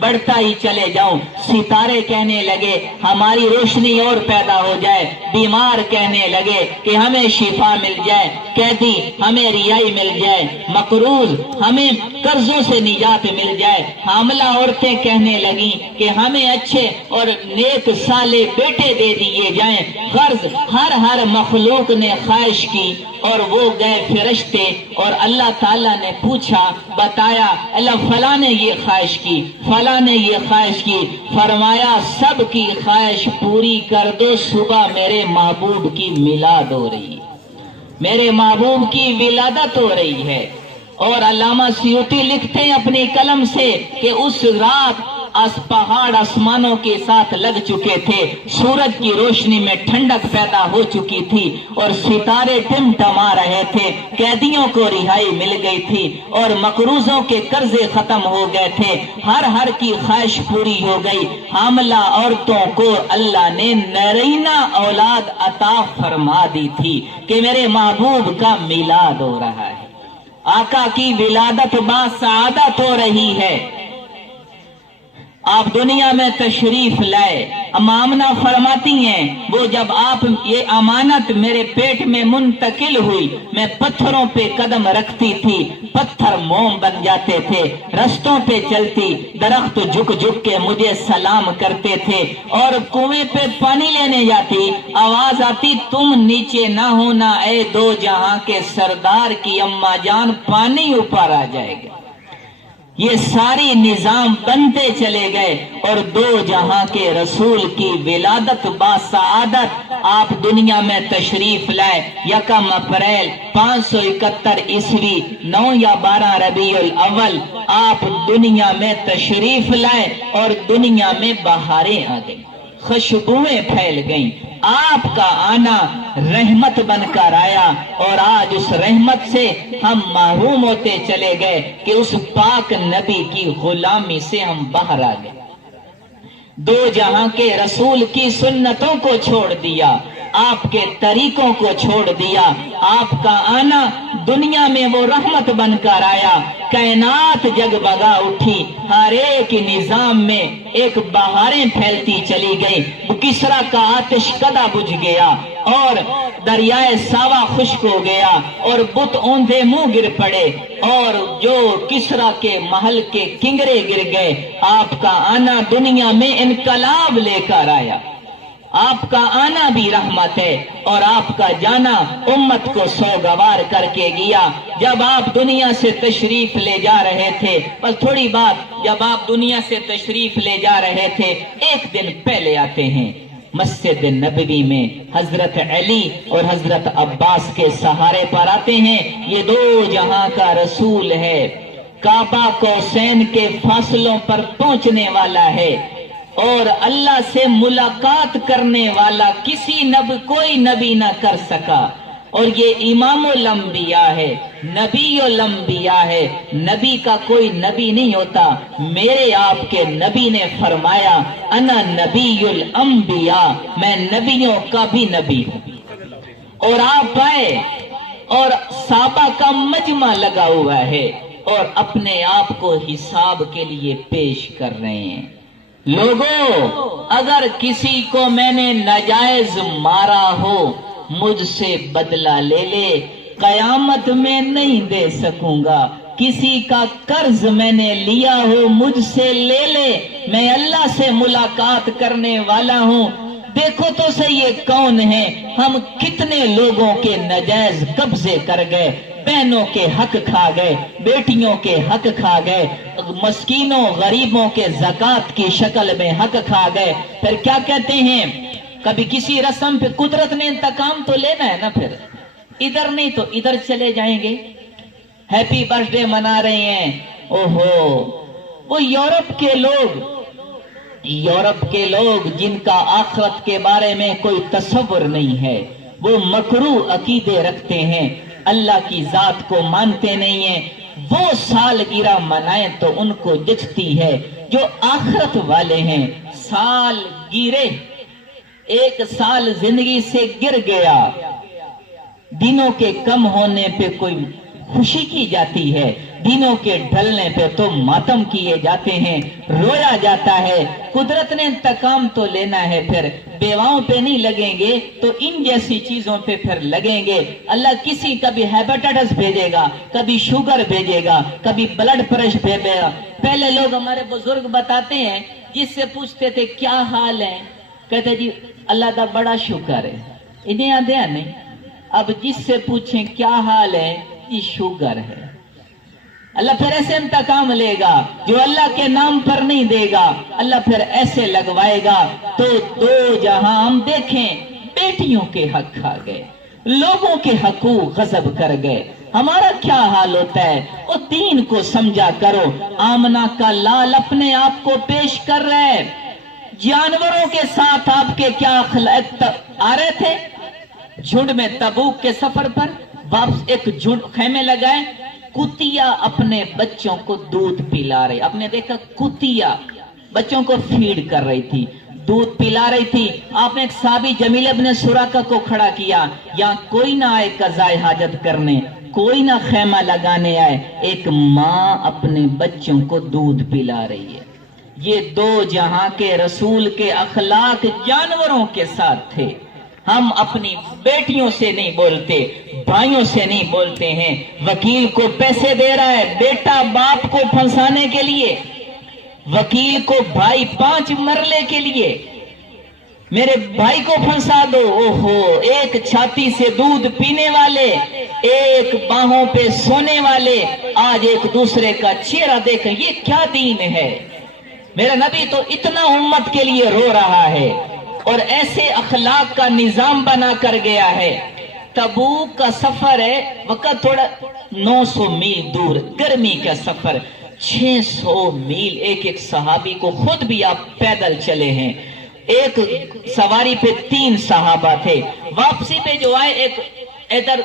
بڑھتا ہی چلے جاؤں۔ ستارے کہنے لگے ہماری روشنی اور پیدا ہو جائے، بیمار کہنے لگے کہ ہمیں شفا مل جائے، قیدی ہمیں رہائی مل جائے، مقروض ہمیں قرضوں سے نجات مل جائے، حاملہ عورتیں کہنے لگیں کہ ہمیں اچھے اور نیک صالح بیٹے دے دیے جائیں۔ غرض ہر مخلوق نے خواہش کی اور وہ گئے فرشتے، اور اللہ تعالیٰ نے پوچھا، بتایا اللہ فلاں نے یہ خواہش کی، فلاں نے یہ خواہش کی، فرمایا سب کی خواہش پوری کر دو، صبح میرے محبوب کی میلاد ہو رہی ہے، میرے محبوب کی ولادت ہو رہی ہے۔ اور علامہ سیوطی لکھتے ہیں اپنی قلم سے کہ اس رات پہاڑ آسمانوں کے ساتھ لگ چکے تھے، سورج کی روشنی میں ٹھنڈک پیدا ہو چکی تھی اور ستارے ٹمٹما رہے تھے، قیدیوں کو رہائی مل گئی تھی اور مقروضوں کے قرضے ختم ہو گئے تھے، ہر کی خواہش پوری ہو گئی۔ حاملہ عورتوں کو اللہ نے نرینہ اولاد عطا فرما دی تھی کہ میرے محبوب کا میلاد ہو رہا ہے، آقا کی ولادت باسعادت ہو رہی ہے۔ آپ دنیا میں تشریف لائے، امامنا فرماتی ہیں وہ جب آپ یہ امانت میرے پیٹ میں منتقل ہوئی، میں پتھروں پہ قدم رکھتی تھی، پتھر موم بن جاتے تھے، رستوں پہ چلتی درخت جھک جھک کے مجھے سلام کرتے تھے، اور کنویں پہ پانی لینے جاتی آواز آتی تم نیچے نہ ہونا اے دو جہاں کے سردار کی اماں جان، پانی اوپر آ جائے گا۔ یہ ساری نظام بنتے چلے گئے اور دو جہاں کے رسول کی ولادت باسعادت آپ دنیا میں تشریف لائے۔ 1 اپریل 571 عیسوی 9 یا 12 ربیع الاول آپ دنیا میں تشریف لائے اور دنیا میں بہاریں آ گئی، خوشبوئیں پھیل گئیں، آپ کا آنا رحمت بن کر آیا، اور آج اس رحمت سے ہم محروم ہوتے چلے گئے کہ اس پاک نبی کی غلامی سے ہم باہر آ گئے، دو جہاں کے رسول کی سنتوں کو چھوڑ دیا، آپ کے طریقوں کو چھوڑ دیا۔ آپ کا آنا دنیا میں وہ رحمت بن کر آیا، کائنات جگبگا اٹھی، ہر ایک نظام میں ایک بہاریں پھیلتی چلی گئی، کسریٰ کا آتش کدہ بجھ گیا اور دریائے ساوا خشک ہو گیا اور بت اوندھے منہ گر پڑے اور جو کسریٰ کے محل کے کنگرے گر گئے۔ آپ کا آنا دنیا میں انقلاب لے کر آیا، آپ کا آنا بھی رحمت ہے اور آپ کا جانا امت کو سوگوار کر کے گیا۔ جب آپ دنیا سے تشریف لے جا رہے تھے، بس تھوڑی بات، جب آپ دنیا سے تشریف لے جا رہے تھے ایک دن پہلے آتے ہیں مسجد نبوی میں حضرت علی اور حضرت عباس کے سہارے پر آتے ہیں، یہ دو جہاں کا رسول ہے، کعبہ کوسین کے فاصلوں پر پہنچنے والا ہے اور اللہ سے ملاقات کرنے والا کوئی نبی نہ کر سکا، اور یہ امام الانبیاء ہے، نبی الانبیاء ہے، نبی کا کوئی نبی نہیں ہوتا۔ میرے آپ کے نبی نے فرمایا انا نبی الانبیاء، میں نبیوں کا بھی نبی ہوں، اور آپ آئے اور صحابہ کا مجمع لگا ہوا ہے اور اپنے آپ کو حساب کے لیے پیش کر رہے ہیں۔ لوگوں، اگر کسی کو میں نے ناجائز مارا ہو مجھ سے بدلہ لے لے، قیامت میں نہیں دے سکوں گا۔ کسی کا قرض میں نے لیا ہو مجھ سے لے لے، میں اللہ سے ملاقات کرنے والا ہوں۔ دیکھو تو صحیح یہ کون ہے، ہم کتنے لوگوں کے ناجائز قبضے کر گئے، بہنوں کے حق کھا گئے، بیٹیوں کے حق کھا گئے، مسکینوں غریبوں کے زکوٰۃ کی شکل میں حق کھا گئے۔ پھر کیا کہتے ہیں، کبھی کسی رسم پہ قدرت نے انتقام تو لینا ہے نا، پھر ادھر نہیں تو ادھر چلے جائیں گے۔ ہیپی برتھ ڈے منا رہے ہیں، اوہو، وہ یورپ کے لوگ جن کا آخرت کے بارے میں کوئی تصور نہیں ہے، وہ مکروہ عقیدے رکھتے ہیں، اللہ کی ذات کو مانتے نہیں ہیں، وہ سالگرہ منائیں تو ان کو جچتی ہے۔ جو آخرت والے ہیں، سالگرہ، ایک سال زندگی سے گر گیا، دنوں کے کم ہونے پہ کوئی خوشی کی جاتی ہے، دینوں کے ڈھلنے پہ تو ماتم کیے جاتے ہیں، رویا جاتا ہے۔ قدرت نے انتقام تو لینا ہے، پھر بیواؤں پہ نہیں لگیں گے تو ان جیسی چیزوں پہ پھر لگیں گے۔ اللہ کسی کبھی ہیپیٹائٹس بھیجے گا، کبھی شوگر بھیجے گا، کبھی بلڈ پریشر بھیجے گا۔ پہلے لوگ ہمارے بزرگ بتاتے ہیں، جس سے پوچھتے تھے کیا حال ہے، کہتے جی اللہ کا بڑا شکر ہے، انہیں آدھے نہیں۔ اب جس سے پوچھیں کیا حال ہے، یہ شوگر ہے۔ اللہ پھر ایسے انتقام لے گا، جو اللہ کے نام پر نہیں دے گا اللہ پھر ایسے لگوائے گا۔ تو دو جہاں ہم دیکھیں، بیٹیوں کے حق کھا گئے، لوگوں کے حقوق غصب کر گئے، ہمارا کیا حال ہوتا ہے؟ وہ دین کو سمجھا کرو۔ آمنہ کا لال اپنے آپ کو پیش کر رہے، جانوروں کے ساتھ آپ کے کیا اخلاق آ رہے تھے؟ جھنڈ میں تبوک کے سفر پر واپس ایک جھنڈ خیمے لگائے، کتیا اپنے بچوں کو دودھ پلا رہی، آپ نے دیکھا کتیا بچوں کو فیڈ کر رہی تھی، دودھ پلا رہی تھی۔ آپ نے ایک صحابی جمیل ابن سراقہ کو کھڑا کیا، یہاں کوئی نہ آئے قضائے حاجت کرنے، کوئی نہ خیمہ لگانے آئے، ایک ماں اپنے بچوں کو دودھ پلا رہی ہے۔ یہ دو جہاں کے رسول کے اخلاق جانوروں کے ساتھ تھے۔ ہم اپنی بیٹیوں سے نہیں بولتے، بھائیوں سے نہیں بولتے ہیں۔ وکیل کو پیسے دے رہا ہے بیٹا باپ کو پھنسانے کے لیے، وکیل کو بھائی 5 مرلے کے لیے، میرے بھائی کو پھنسا دو۔ اوہو، ایک چھاتی سے دودھ پینے والے، ایک باہوں پہ سونے والے آج ایک دوسرے کا چہرہ دیکھیں، یہ کیا دین ہے؟ میرا نبی تو اتنا امت کے لیے رو رہا ہے اور ایسے اخلاق کا نظام بنا کر گیا ہے۔ تبوک کا سفر ہے، وقت تھوڑا 900 میل دور، گرمی کا سفر 600 میل، ایک صحابی کو، خود بھی آپ پیدل چلے ہیں، ایک سواری پہ 3 صحابہ تھے۔ واپسی پہ جو آئے، ایک ادھر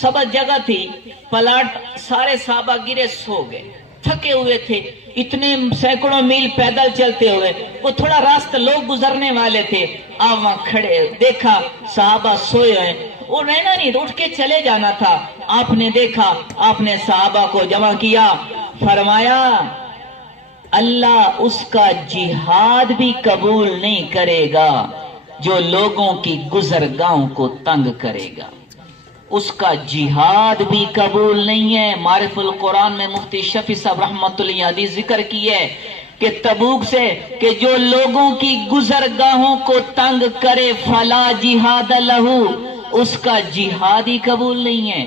سبز جگہ تھی، پلاٹ، سارے صحابہ گرے سو گئے، تھکے ہوئے تھے، اتنے سینکڑوں میل پیدل چلتے ہوئے۔ وہ تھوڑا راستہ لوگ گزرنے والے تھے، آپ وہاں کھڑے، دیکھا صحابہ سوئے ہیں، وہ رہنا نہیں، اٹھ کے چلے جانا تھا۔ آپ نے دیکھا، آپ نے صحابہ کو جمع کیا، فرمایا اللہ اس کا جہاد بھی قبول نہیں کرے گا جو لوگوں کی گزرگاہوں کو تنگ کرے گا، اس کا جہاد بھی قبول نہیں ہے۔ معرف القرآن میں مفتی شفیع صاحب رحمت اللہ علیہ ذکر کی ہے کہ تبوک سے کہ جو لوگوں کی گزرگاہوں کو تنگ کرے فلا جہاد لہو، اس کا جہاد ہی قبول نہیں ہے۔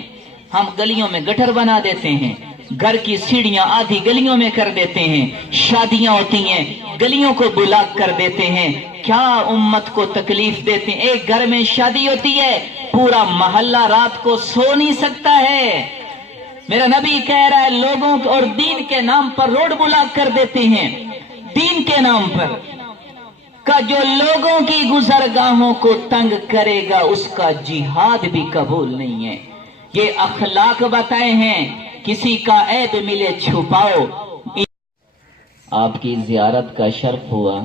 ہم گلیوں میں گٹر بنا دیتے ہیں، گھر کی سیڑھیاں آدھی گلیوں میں کر دیتے ہیں، شادیاں ہوتی ہیں گلیوں کو بلاک کر دیتے ہیں، کیا امت کو تکلیف دیتے ہیں۔ ایک گھر میں شادی ہوتی ہے، پورا محلہ رات کو سو نہیں سکتا ہے۔ میرا نبی کہہ رہا ہے لوگوں اور دین کے نام پر روڈ بلاک کر دیتے ہیں، دین کے نام پر، کہ جو لوگوں کی گزرگاہوں کو تنگ کرے گا اس کا جہاد بھی قبول نہیں ہے۔ یہ اخلاق بتائے ہیں، کسی کا عیب ملے چھپاؤ۔ آپ کی زیارت کا شرف ہوا،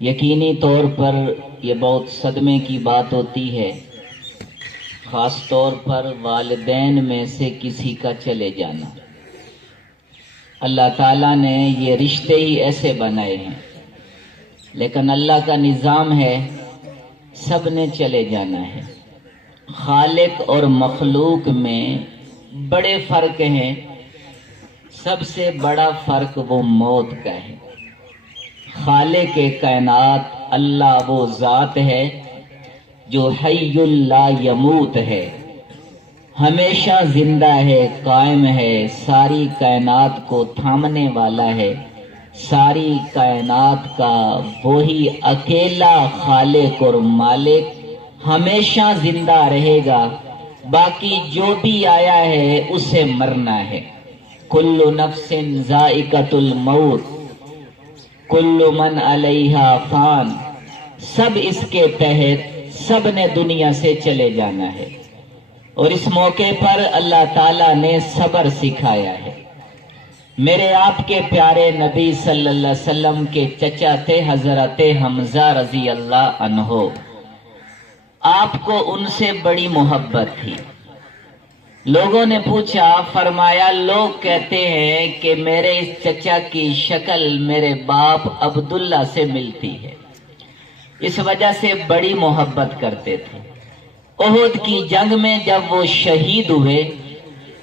یقینی طور پر یہ بہت صدمے کی بات ہوتی ہے، خاص طور پر والدین میں سے کسی کا چلے جانا۔ اللہ تعالیٰ نے یہ رشتے ہی ایسے بنائے ہیں، لیکن اللہ کا نظام ہے سب نے چلے جانا ہے۔ خالق اور مخلوق میں بڑے فرق ہیں، سب سے بڑا فرق وہ موت کا ہے۔ خالق کائنات اللہ وہ ذات ہے جو حی لا یموت ہے، ہمیشہ زندہ ہے، قائم ہے، ساری کائنات کو تھامنے والا ہے، ساری کائنات کا وہی اکیلا خالق اور مالک ہمیشہ زندہ رہے گا، باقی جو بھی آیا ہے اسے مرنا ہے۔ کل نفس ذائقۃ الموت، کل من علیہا فان، سب اس کے تحت سب نے دنیا سے چلے جانا ہے۔ اور اس موقع پر اللہ تعالیٰ نے صبر سکھایا ہے۔ میرے آپ کے پیارے نبی صلی اللہ علیہ وسلم کے چچا تھے حضرت حمزہ رضی اللہ عنہ، آپ کو ان سے بڑی محبت تھی، لوگوں نے پوچھا، فرمایا لوگ کہتے ہیں کہ میرے اس چچا کی شکل میرے باپ عبداللہ سے ملتی ہے، اس وجہ سے بڑی محبت کرتے تھے۔ احد کی جنگ میں جب وہ شہید ہوئے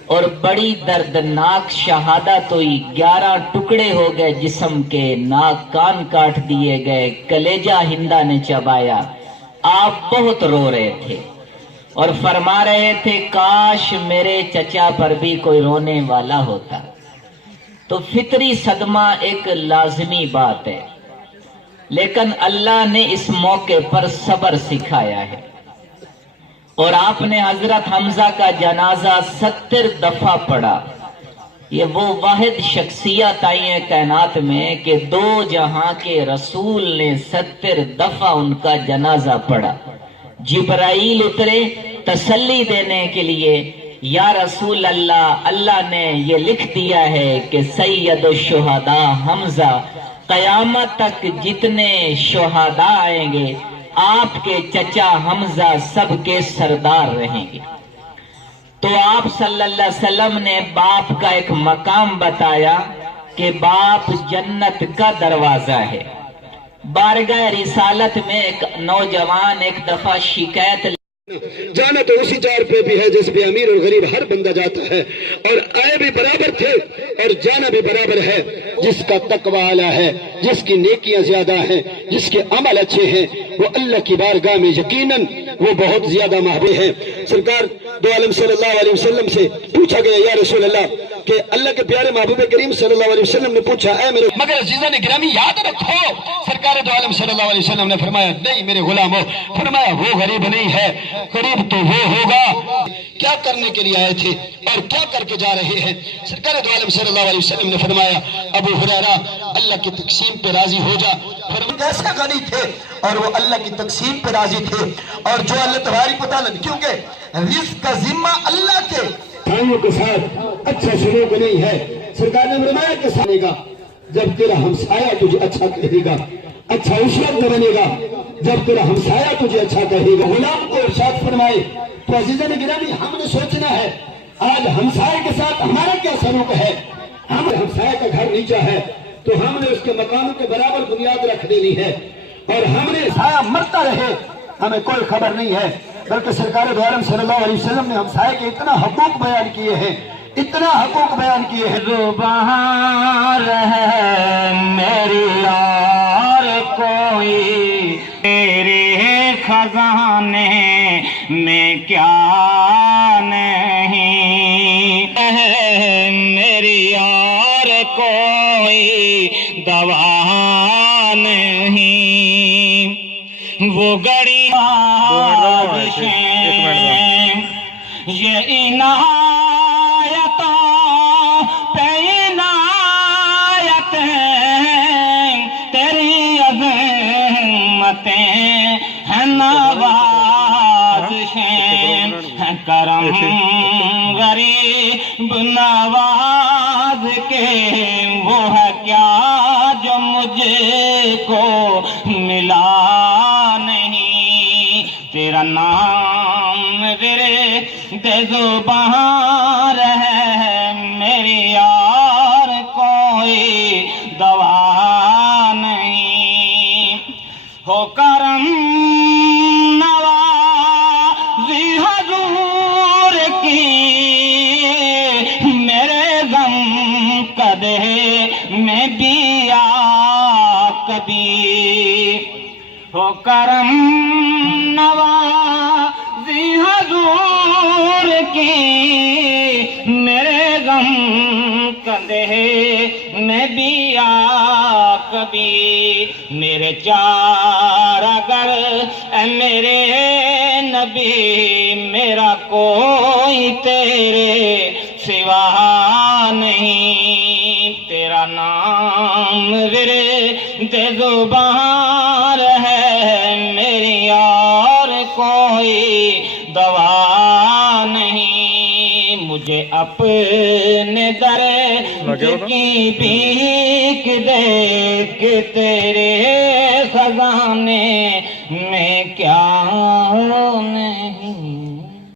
اور بڑی دردناک شہادت ہوئی، 11 ٹکڑے ہو گئے جسم کے، ناک کان کاٹ دیے گئے، کلیجہ ہندا نے چبایا، آپ بہت رو رہے تھے اور فرما رہے تھے کاش میرے چچا پر بھی کوئی رونے والا ہوتا۔ تو فطری صدمہ ایک لازمی بات ہے، لیکن اللہ نے اس موقع پر صبر سکھایا ہے، اور آپ نے حضرت حمزہ کا جنازہ 70 دفعہ پڑھا۔ یہ وہ واحد شخصیت آئی ہیں کائنات میں کہ 2 جہاں کے رسول نے 70 دفعہ ان کا جنازہ پڑھا۔ جبرائیل اترے تسلی دینے کے لیے، یا رسول اللہ، اللہ نے یہ لکھ دیا ہے کہ سید الشہداء حمزہ، قیامت تک جتنے شہداء آئیں گے آپ کے چچا حمزہ سب کے سردار رہیں گے۔ تو آپ صلی اللہ علیہ وسلم نے باپ کا ایک مقام بتایا کہ باپ جنت کا دروازہ ہے۔ بارگاہ رسالت میں ایک نوجوان ایک دفعہ شکایت، جانا تو اسی جار پہ بھی ہے جس پہ امیر اور غریب ہر بندہ جاتا ہے، اور آئے بھی برابر تھے اور جانا بھی برابر ہے۔ جس کا تقوی اعلیٰ ہے، جس کی نیکیاں زیادہ ہیں، جس کے عمل اچھے ہیں، وہ اللہ کی بارگاہ میں یقیناً وہ بہت زیادہ محبوب ہیں۔ سرکار دو عالم صلی اللہ علیہ وسلم سے پوچھا گیا، یا رسول اللہ، کہ اللہ کے پیارے محبوب کریم صلی اللہ علیہ وسلم نے پوچھا، اے میرے مگر عزیزان گرامی یاد رکھو، سرکار دو عالم صلی اللہ علیہ وسلم نے فرمایا، نہیں میرے غلاموں، فرمایا وہ غریب نہیں ہے، غریب تو وہ ہوگا کیا کرنے کے لیے آئے تھے اور کیا کر کے جا رہے ہیں۔ سرکار دو عالم صلی اللہ علیہ وسلم نے فرمایا، ابو ہریرہ اللہ کی تقسیم پہ راضی ہو جا۔ فرمایا کیسے غنی تھے اور وہ اللہ کی تقسیم پہ راضی تھے، اور جو اللہ تبارک و تعالیٰ، کیونکہ رزق کا ذمہ اللہ کے بھائیوں کے ساتھ اچھا سلوک نہیں ہے۔ سرکار نے فرمایا کہ سانے گا جب تیرا ہمسایہ تجھے اچھا کہے گا، اچھا اس وقت بنے گا جب تیرا ہمسایہ تجھے اچھا کہے گا۔ غلام کو ارشاد فرمائے تو عزیزان گرامی ہم نے سوچنا ہے آج ہمسایہ کے ساتھ ہمارا کیا سلوک ہے۔ ہم ہمسایہ کا گھر نیچا ہے تو ہم نے اس کے مقاموں کے برابر بنیاد رکھ دینی ہے، اور ہم نے سایہ مرتا رہے ہمیں کوئی خبر نہیں ہے، بلکہ سرکار دو عالم صلی اللہ علیہ وسلم نے ہمسایہ کے اتنا حقوق بیان کیے ہیں، اتنا حقوق بیان کیے ہیں۔ زبان ہے میری یار کوئی، تیرے خزانے میں کیا نہیں ہے، میری یار کوئی دوا نہیں، وہ گڑی یہ عنایتوں پہ عنایت تیری عظمتیں ہیں، نوازشیں ہیں، کرم غریب نواز کے وہ ہے کیا جو مجھ کو ملا نہیں، تیرا نام میرے دے زبان ہے، میری یار کوئی دوا نہیں، ہو کرم نوازی حضور کی میرے غم کدے میں بھی آ کبھی، ہو کرم نوازی حضور کی میرے غم کدے میں بھی آ کبھی، میرے چار اگر اے میرے نبی، میرا کوئی تیرے سوا نہیں، تیرا نام ورد زبان ہے، میری یار کوئی دوا نہیں، مجھے اپنے در کی بھیک دے کہ تیرے خزانے میں کیا